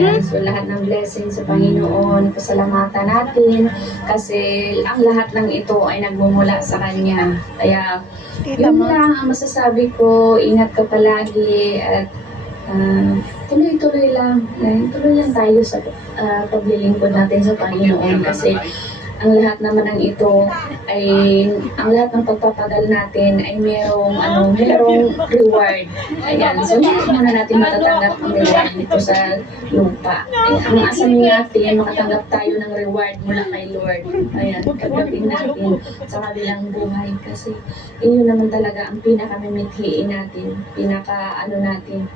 Ayan, so lahat ng blessings sa Panginoon, pasalamatan natin kasi ang lahat ng ito ay nagmumula sa Kanya. Kaya yun lang ang masasabi ko, ingat ka palagi at tuloy-tuloy lang. Tuloy lang tayo sa paglilingkod natin sa Panginoon kasi ang lahat naman ng ito ay, ang lahat ng pagpapagal natin ay merong reward. Ayan, so hindi muna natin matatanggap ang reward dito sa lupa. Ayan, ang asamin natin, makatanggap tayo ng reward mula kay Lord. Ayan, pagdating natin sa kabilang buhay kasi yun naman talaga ang pinakamimithi natin, natin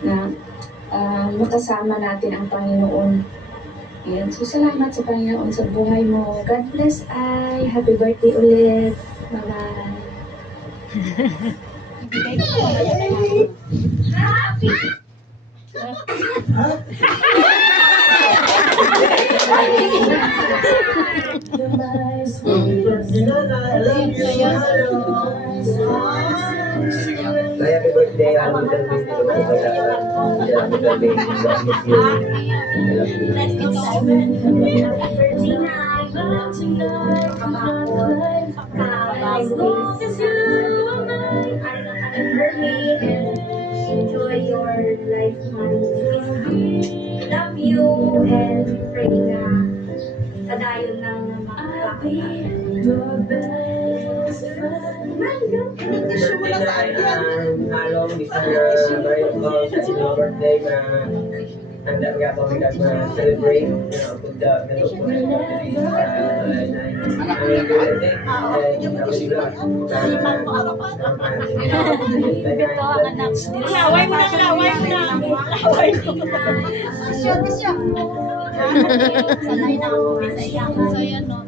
na makasama natin ang Panginoon. Ayan. So, salamat sa Panginoon sa buhay mo. God bless, ay. Happy birthday ulit. Bye-bye. Happy birthday, happy birthday to you. Happy birthday, God bless you. I love you. As long as you and enjoy your life, honey. Love you and pray na padayon ng mga Your best friend. Birthday na Along, this is very close at your birthday na handa nga po kami celebrate pag nalo po na Laway mo na, laway mo na. Laway mo na. Sanay na ako sa iyang. So yun, no?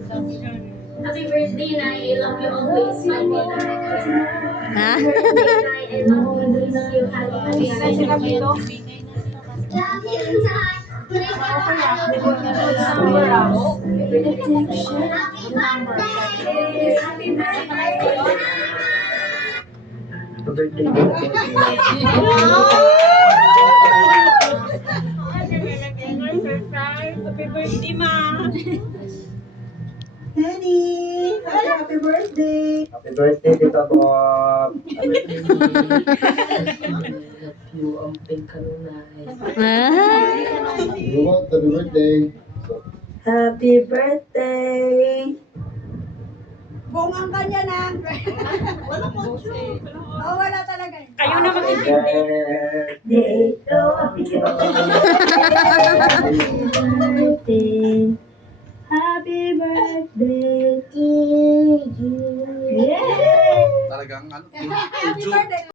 Happy birthday, Nay. I love you always. Happy birthday, Nay. I love you. Miss you. Happy birthday. Love you, Nay. Happy birthday. Happy birthday, ma. Henny! Happy birthday! Happy birthday, Tita Bob! You ang pingkanunay. You want happy birthday? Happy birthday! Kung ang kanya na. Wala po siya. Oh, wala talaga. Kayo na Happy mag-ibig. birthday to you. Happy birthday to you. Talagang ano? Happy birthday.